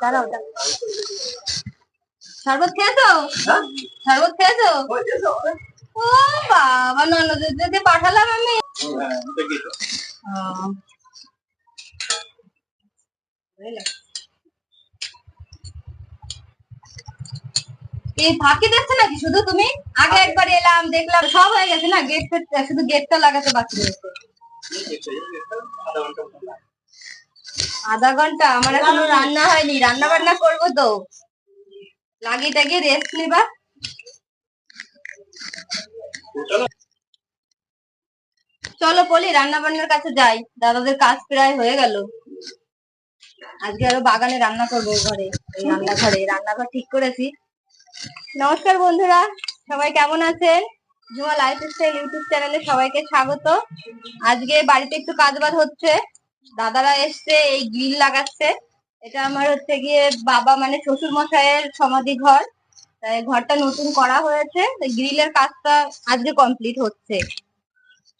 দাঁড়াও। শরবত খেয়েছো শরবত খেয়েছো ও বাবা ননদের যদি পাঠালাম আমি। আহ। এই ফাঁকি দিচ্ছ নাকি শুধু তুমি? আগে একবার এলাম দেখলাম সব হয়ে গেছে না? গেট শুধু গেটটা লাগাতে বাকি রয়েছে। আধা ঘণ্টা? আমার এখনও রান্না হয়নি। রান্না বান্না করব তো। লাগিয়ে টাগিয়ে রেস্ট নেবা। চলো। পলি রান্না বান্নার কাছে যাই। দাদাদের কাজ প্রায় হয়ে গেল। আজকে আরও বাগানে রান্না করব ঘরে এই রান্নাঘরে। রান্নাঘর ঠিক করেছি। নমস্কার বন্ধুরা সবাই কেমন আছেন? জুমা লাইফ স্টাইল ইউটিউব চ্যানেলে সবাইকে স্বাগত। আজকে বাড়িতে একটু কাজ বাজ হচ্ছে। দাদারা এসছে, এই গ্রিল লাগাচ্ছে। এটা আমার হচ্ছে গিয়ে বাবা মানে শ্বশুর মশাইয়ের সমাধি ঘর। তাই ঘরটা নতুন করা হয়েছে। গ্রিলের কাজটা আজকে কমপ্লিট হচ্ছে।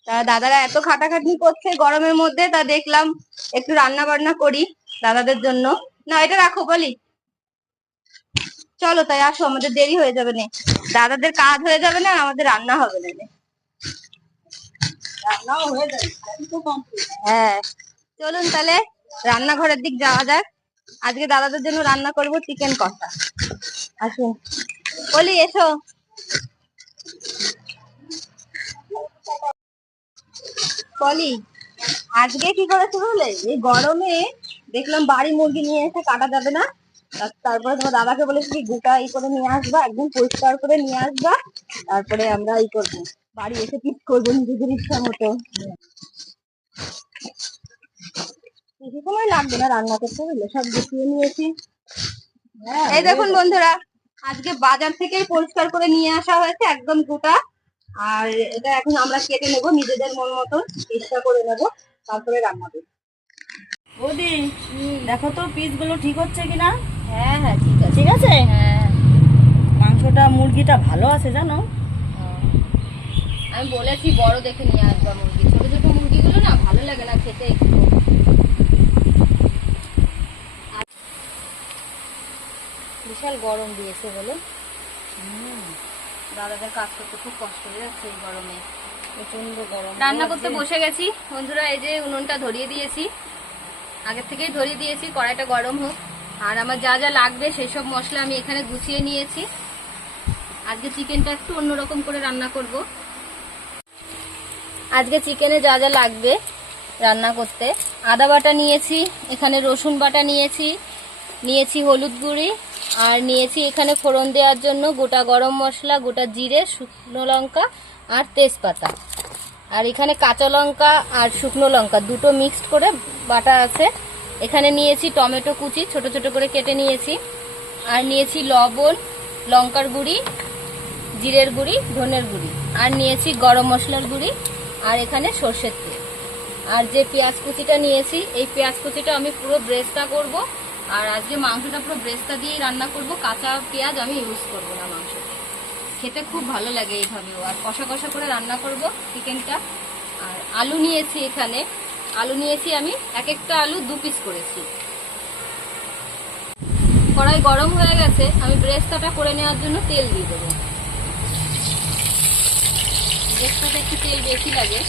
তা দাদারা এত খাটাখাটনি করছে গরমের মধ্যে, তা দেখলাম একটু রান্না বান্না করি দাদাদের জন্য। না, এটা রাখো, বলি। চলো তাই আসো, আমাদের দেরি হয়ে যাবে না। দাদাদের কাজ হয়ে যাবে না, আমাদের রান্না হবে না রান্নাও হয়ে যাবে হ্যাঁ। চলুন তাহলে রান্নাঘরের দিক যাওয়া যাক। আজকে দাদাদের জন্য রান্না করব চিকেন কষা। আসুন। বলি এসো। বলি আজকে কি করেছে বুঝলে এই গরমে দেখলাম বাড়ি মুরগি নিয়ে এসে কাটা যাবে না। তারপরে তোমার দাদাকে বলেছি কি গোটা ই করে নিয়ে আসবা, একদম পরিষ্কার করে নিয়ে আসবা। তারপরে আমরা ই করব। বাড়ি এসে পিস করব নিজেদের ইচ্ছা মতো। বেশি সময় লাগবে না রান্না করতে বুঝলে সব গুছিয়ে নিয়েছি। এই দেখুন বন্ধুরা আজকে বাজার থেকেই পরিষ্কার করে নিয়ে আসা হয়েছে একদম গোটা। আর এটা এখন আমরা কেটে নেব নিজেদের মন মতন চেষ্টা করে নেব তারপরে রান্না করব। বৌদি দেখো তো পিসগুলো ঠিক হচ্ছে কিনা হ্যাঁ হ্যাঁ ঠিক আছে। ঠিক আছে? হ্যাঁ। মাংসটা মুরগিটা ভালো আছে জানো? আমি বলেছি বড় দেখে নিয়ে আসবা মুরগি। ছোট ছোট মুরগিগুলো না ভালো লাগে না খেতে একটু। বিশাল গরম দিয়েছে বলে। দাদাদের কাজ করতে খুব কষ্ট হয়ে যাচ্ছে এই গরমে। প্রচণ্ড গরম। রান্না করতে বসে গেছি। বন্ধুরা এই যে উনুনটা ধরিয়ে দিয়েছি। আগের থেকেই ধরিয়ে দিয়েছি কড়াইটা গরম হোক। আর আমার যা যা লাগবে সেসব মশলা আমি এখানে গুছিয়ে নিয়েছি। আজকে চিকেনটা একটু অন্যরকম করে রান্না করব। আজকে চিকেনে যা যা লাগবে রান্না করতে। আদা বাটা নিয়েছি এখানে রসুন বাটা নিয়েছি নিয়েছি হলুদ গুঁড়ি আর নিয়েছি এখানে ফোড়ন দেওয়ার জন্য গোটা গরম মশলা, গোটা জিরে, শুকনো লঙ্কা আর তেজপাতা। আর এখানে কাঁচা লঙ্কা আর শুকনো লঙ্কা দুটো মিক্সড করে বাটা আছে। এখানে নিয়েছি টমেটো কুচি, ছোট ছোট করে কেটে নিয়েছি। আর নিয়েছি লবণ, লঙ্কার গুঁড়ি, জিরের গুঁড়ি, ধনের গুঁড়ি। আর নিয়েছি গরম মশলার গুঁড়ি আর এখানে সর্ষের তেল। আর যে পেঁয়াজ কুচিটা নিয়েছি, এই পেঁয়াজ কুচিটা আমি পুরো ব্রেস্তা করব। আর আজকে মাংসটা পুরো ব্রেস্তা দিয়েই রান্না করব। কাঁচা পেঁয়াজ আমি ইউজ করব না মাংসতে খেতে খুব ভালো লাগে এইভাবেও আর কষা কষা করে রান্না করব চিকেনটা আর আলু নিয়েছি এখানে। আলু নিয়েছি আমি। এক একটা আলু দু পিস করেছি। কড়াই গরম হয়ে গেছে। আমি ব্রেস্তাটা করে নেওয়ার জন্য তেল দিয়ে দেবো। ব্রেস্তাতে একটু তেল বেশি লাগে।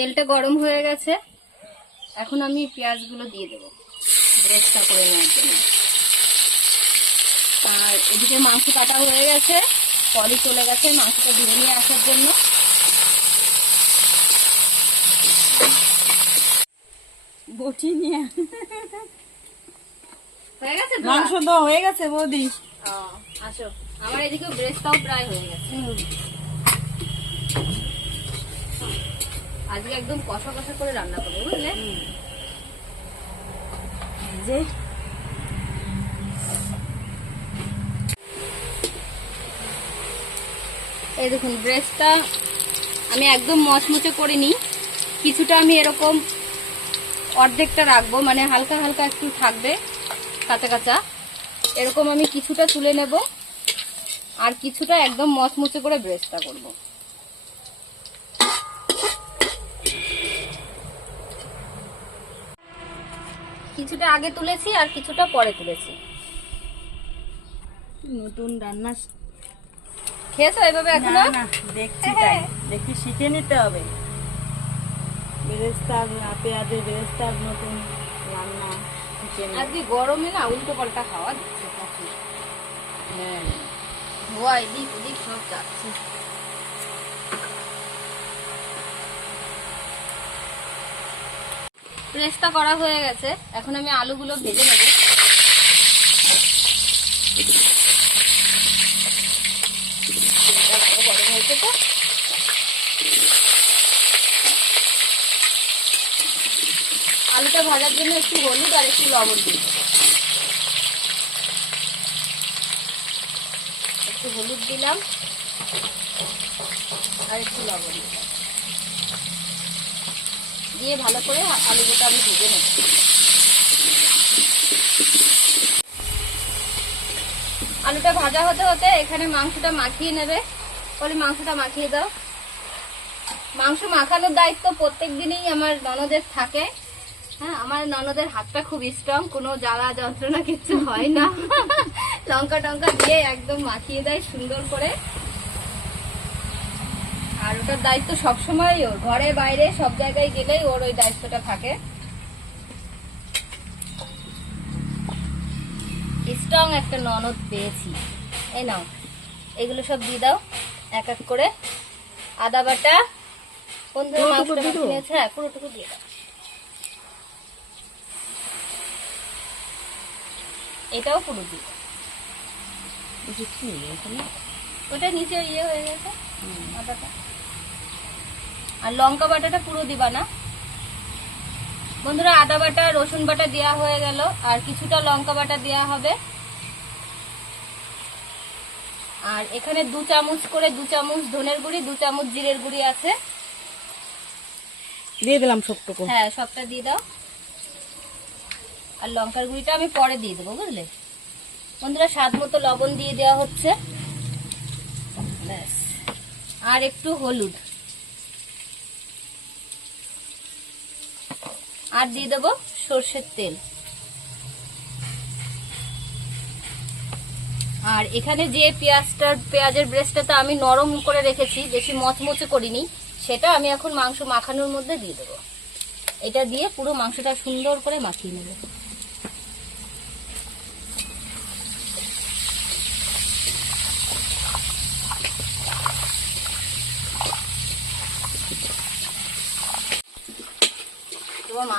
তেলটা গরম হয়ে গেছে। এখন আমি পেঁয়াজগুলো দিয়ে দেবো ব্রেস্তা করে নেওয়ার জন্য। আর এদিকে মাংস কাটা হয়ে গেছে পরে চলে গেছে মাংসটা ধুয়ে নিয়ে আসার জন্য। বটি নিয়ে হয়ে গেছে ধোয়া? মাংস তো হয়ে গেছে বৌদি। আসো। আমার এদিকে ব্রেস্তাও প্রায় হয়ে গেছে। আজকে একদম কষা কষা করে রান্না করব, বুঝলে? যে। এই দেখুন ব্রেস্টটা আমি একদম মচমচে করিনি কিছুটা আমি এরকম অর্ধেকটা রাখব মানে হালকা হালকা একটু থাকবে কাঁচা কাঁচা। এরকম আমি কিছুটা তুলে নেব আর কিছুটা একদম মচমচে করে ব্রেস্টটা করব। কিছুটা আগে তুলেছি আর কিছুটা পরে তুলেছি। নতুন রান্না খেয়েছো এভাবে এখনও? না না দেখছি দেখি শিখে নিতে হবে। বেরেস্তার পেঁয়াজের বেরেস্তার নতুন রান্না আজকে গরমে না উল্টো পাল্টা খাওয়া দিচ্ছে হ্যাঁ। ধোয়া এদিক ওদিক সব যাচ্ছে। প্রেসটা করা হয়ে গেছে। এখন আমি আলুগুলো ভেজে নেব। গরম হয়েছে তো আলুটা ভাজার জন্য একটু হলুদ আর একটু লবণ দিই একটু হলুদ দিলাম আর একটু লবণ দিলাম। দিয়ে ভালো করে আলুগুলো আমি ভেজে নেব। আলুটা ভাজা হতে হতে এখানে মাংসটা মাখিয়ে নেবে। বলে, মাংসটা মাখিয়ে দাও। মাংস মাখানোর দায়িত্ব প্রত্যেক দিনই আমার ননদের থাকে। হ্যাঁ আমার ননদের হাতটা খুব স্ট্রং কোনো জ্বালা যন্ত্রণা কিছু হয় না। লঙ্কা টঙ্কা দিয়ে একদম মাখিয়ে দেয় সুন্দর করে। ওটার দায়িত্ব সবসময় ওর। ঘরে বাইরে সব জায়গায় গেলেই ওর ওই দায়িত্বটা থাকে। স্ট্রং একটা ননদ পেয়েছি। এই নাও এগুলো সব দিয়ে দাও এক এক করে। আদা বাটা কোন ধরনের মাংসটা? হ্যাঁ পুরোটুকু দিয়ে দাও। এটাও পুরো দিয়ে দাও। ওটা নিচে ইয়ে হয়ে গেছে আদাটা। আর লঙ্কা বাটাটা পুরো দিবা না। বন্ধুরা আদা বাটা রসুন বাটা দেওয়া হয়ে গেল আর কিছুটা লঙ্কা বাটা দেওয়া হবে। আর এখানে দু চামচ করে দু চামচ ধনের গুঁড়ি দু চামচ জিরের গুঁড়ি আছে। দিয়ে দিলাম সবটুকু। হ্যাঁ সবটা দিয়ে দাও। আর লঙ্কার গুঁড়িটা আমি পরে দিয়ে দেবো বুঝলে? বন্ধুরা স্বাদ মতো লবণ দিয়ে দেওয়া হচ্ছে। ব্যাস। আর একটু হলুদ। আর দিয়ে দেবো সর্ষের তেল। আর এখানে যে পেঁয়াজটার পেঁয়াজের ব্রেস্টটা আমি নরম করে রেখেছি, বেশি মচমচে করিনি, সেটা আমি এখন মাংস মাখানোর মধ্যে দিয়ে দেবো। এটা দিয়ে পুরো মাংসটা সুন্দর করে মাখিয়ে নেব।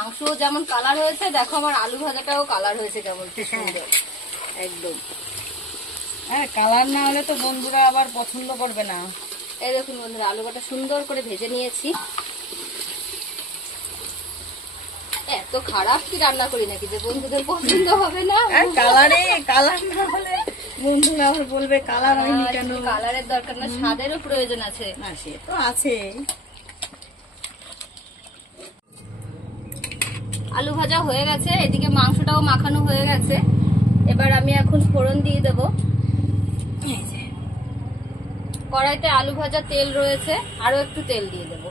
মাংস যেমন কালার হয়েছে দেখো আমার আলু ভাজাটাও কালার হয়েছে কেমন সুন্দর। একদম। হ্যাঁ কালার না হলে তো বন্ধুরা আবার পছন্দ করবে না। এই দেখুন বন্ধুরা আলু ভাটা সুন্দর করে ভেজে নিয়েছি। এত খারাপ কি রান্না করি নাকি যে বন্ধুদের পছন্দ হবে না? কালারে কালার না হলে বন্ধুরা আবার বলবে কালার হয়নি কেন? কালারের দরকার না স্বাদেরও প্রয়োজন আছে। না সে তো আছে। আলু ভাজা হয়ে গেছে, এদিকে মাংসটাও মাখানো হয়ে গেছে। এবার আমি এখন ফোড়ন দিয়ে দেব। কড়াইতে আলু ভাজা তেল রয়েছে, আরও একটু তেল দিয়ে দেব।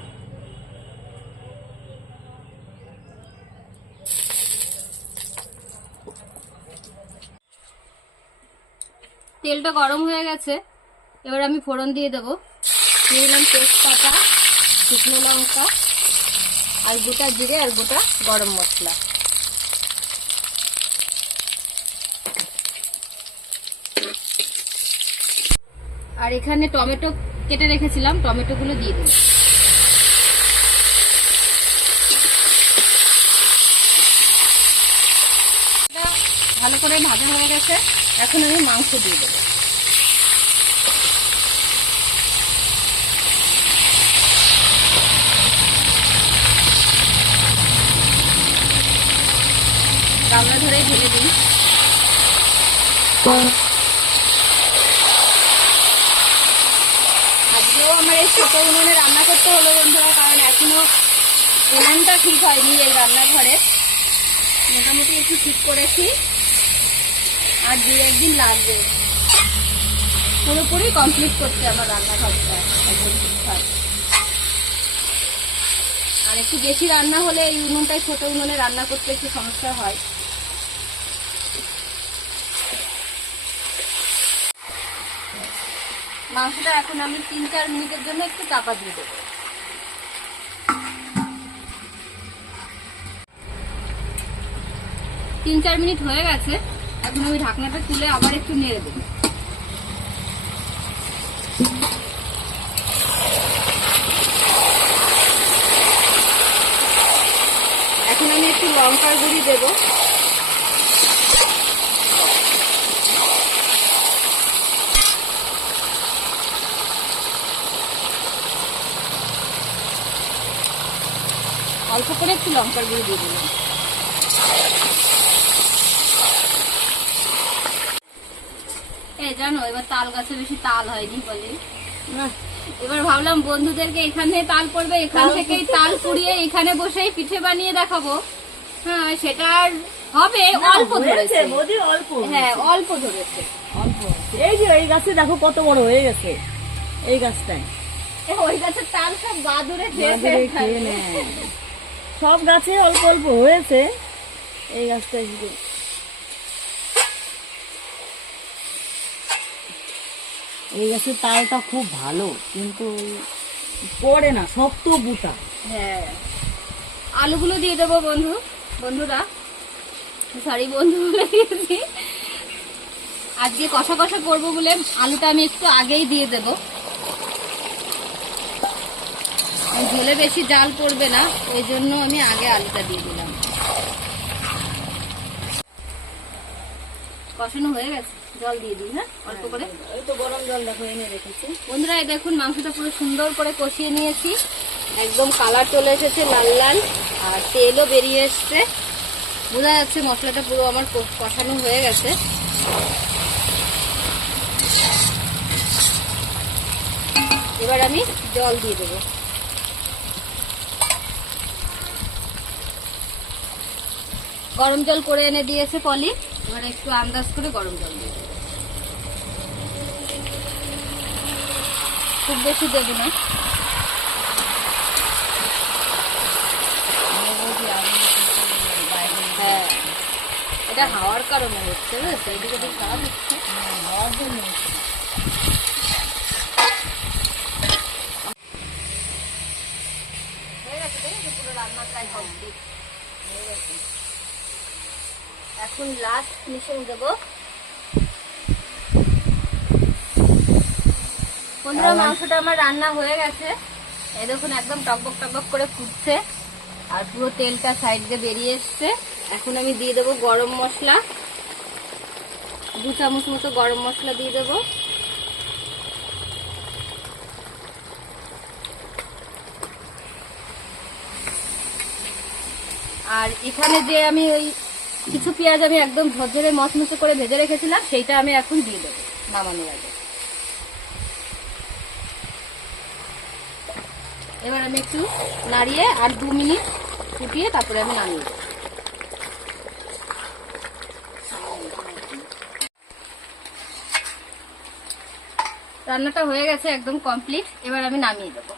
তেলটা গরম হয়ে গেছে, এবার আমি ফোড়ন দিয়ে দেব। দিলাম তেজপাতা, শুকনো লঙ্কা। আর গোটা জিরে আর গোটা গরম মশলা। আর এখানে টমেটো কেটে রেখেছিলাম, টমেটোগুলো দিয়ে দিলাম। এটা ভালো করে ভাজা হয়ে গেছে। এখন আমি মাংস দিয়ে দেবো। গামলা ধরে ঢেলে দিই। আজকেও আমার এই ছোট উনুনে রান্না করতে হলো বন্ধুরা কারণ এখনও উনুনটা ঠিক হয়নি এই রান্নাঘরে। মোটামুটি একটু ঠিক করেছি আর দু একদিন লাগবে। পুরোপুরি কমপ্লিট করতে আমার রান্নাঘরটা একদম ঠিকঠাক আর একটু বেশি রান্না হলে এই উনুনটাই ছোট উনুনে রান্না করতে একটু সমস্যা হয়। মাংসটা এখন আমি তিন চার মিনিটের জন্য একটু চাপা দিয়ে দেবো। তিন চার মিনিট হয়ে গেছে, এখন আমি ঢাকনাটা তুলে আবার একটু নেড়ে দেবো। এখন আমি একটু লঙ্কার গুঁড়ি দেবো। অল্প করে একটু লঙ্কার গুঁড়ি দিয়ে দিলাম। জানো এবার তাল গাছে বেশি তাল হয়নি বলে। এবার ভাবলাম বন্ধুদেরকে এখানে তাল পড়বে এখান থেকেই তাল এখানে বসেই পিঠে বানিয়ে দেখাবো। হ্যাঁ সেটা আর হবে অল্প ধরেছে। অল্প হ্যাঁ অল্প ধরেছে। অল্প এই যে এই গাছে দেখো কত বড় হয়ে গেছে। এই গাছটায়। ওই গাছের তাল সব বাদুরে খেয়েছে। সব গাছে অল্প অল্প হয়েছে এই গাছটা শুধু এই গাছের তালটা খুব ভালো কিন্তু পড়ে না শক্ত বুটা। হ্যাঁ। আলুগুলো দিয়ে দেবো বন্ধু বন্ধুরা। সরি বন্ধু বলে দিয়েছি। আজকে কষা কষা করব বলে আলুটা আমি একটু আগেই দিয়ে দেব। ঝোলে বেশি জাল পড়বে না ওই জন্য আমি আগে আলুটা দিয়ে দিলাম। কষানো হয়ে গেছে? জল দিয়ে দিই হ্যাঁ? অল্প করে? ওই তো গরম জল দেখো এনে রেখেছি। বন্ধুরা এই দেখুন মাংসটা পুরো সুন্দর করে কষিয়ে নিয়েছি। একদম কালার চলে এসেছে লাল লাল আর তেলও বেরিয়ে এসছে। বোঝা যাচ্ছে মশলাটা পুরো আমার কষানো হয়ে গেছে। এবার আমি জল দিয়ে দেবো। গরম জল করে এনে দিয়েছে পলি। এবার একটু আন্দাজ করে গরম জল দিয়ে খুব বেশি দেবো না। হ্যাঁ। এটা হাওয়ার কারণে হচ্ছে বুঝেছ এদিকে দিক খারাপ হচ্ছে। হয়ে গেছে পুরো রান্না প্রায় কমপ্লিট হয়ে গেছে। এখন লাস্ট ফিনিশিং দেবো। বন্ধুরা মাংসটা আমার রান্না হয়ে গেছে। এই দেখুন একদম টকবক টকবক করে ফুটছে। আর পুরো তেলটা সাইড দিয়ে বেরিয়ে এসছে। এখন আমি দিয়ে দেবো গরম মশলা। দু চামচ মতো গরম মশলা দিয়ে দেবো। আর এখানে যে আমি ওই কিছু পেঁয়াজ আমি একদম ঝরঝরে মচমচে করে ভেজে রেখেছিলাম, সেইটা আমি এখন দিয়ে দেবো নামানোর আগে। এবার আমি একটু নাড়িয়ে আর দু মিনিট ফুটিয়ে তারপরে আমি নামিয়ে দেবো। রান্নাটা হয়ে গেছে একদম কমপ্লিট, এবার আমি নামিয়ে দেবো।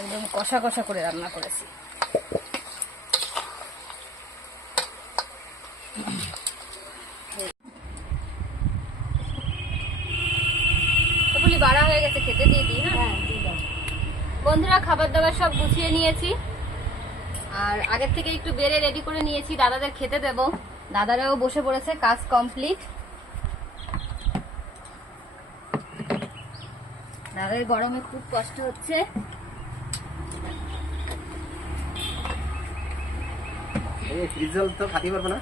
একদম কষা কষা করে রান্না করেছি। বাড়া হয়ে গেছে খেতে দিয়ে দিই হ্যাঁ? বন্ধুরা খাবার দাবার সব গুছিয়ে নিয়েছি। আর আগের থেকে একটু বেড়ে রেডি করে নিয়েছি দাদাদের খেতে দেব। দাদারাও বসে পড়েছে কাজ কমপ্লিট। দাদার গরমে খুব কষ্ট হচ্ছে। ফ্রিজ জল তো খাতে পারবে না।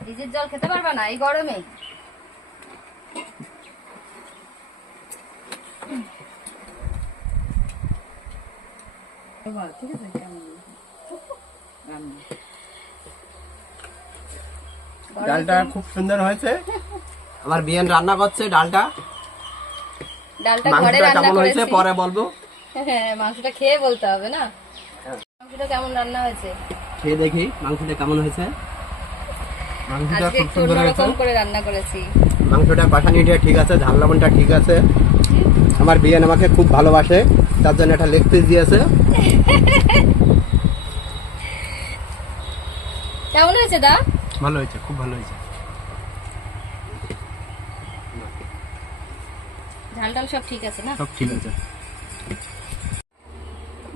ফ্রিজের জল খেতে পারবা না এই গরমে। ঠিক আছে ডালটা খুব সুন্দর হয়েছে। আমার বিয়ান রান্না করছে ডালটা। ডালটা ঘরে রান্না কেমন হয়েছে পরে বলব। হ্যাঁ মাংসটা খেয়ে বলতে হবে না। মাংসটা কেমন রান্না হয়েছে? খেয়ে দেখি মাংসটা কেমন হয়েছে? মাংসটা খুব সুন্দর হয়েছে। করে রান্না করেছি। মাংসটা কষানিটা ঠিক আছে ঝাল লবণটা ঠিক আছে। আমার বিয়ান আমাকে খুব ভালোবাসে তার জন্য একটা লেগ পিস দিয়েছে। কেমন হয়েছে দা? ভালো হয়েছে খুব ভালো হয়েছে। ঝাল টাল সব ঠিক আছে না? সব ঠিক আছে।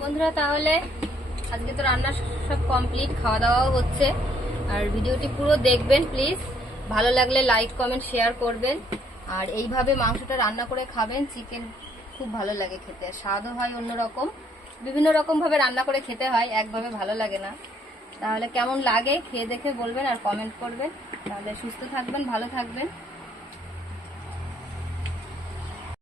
বন্ধুরা তাহলে আজকে তো রান্না সব কমপ্লিট খাওয়া দাওয়াও হচ্ছে। আর ভিডিওটি পুরো দেখবেন প্লিজ ভালো লাগলে লাইক কমেন্ট শেয়ার করবেন। আর এইভাবে মাংসটা রান্না করে খাবেন চিকেন খুব ভালো লাগে খেতে। আর স্বাদও হয় অন্যরকম। বিভিন্ন রকমভাবে রান্না করে খেতে হয়, একভাবে ভালো লাগে না। তাহলে কেমন লাগে, খেয়ে দেখে বলবেন আর কমেন্ট করবেন। তাহলে সুস্থ থাকবেন, ভালো থাকবেন।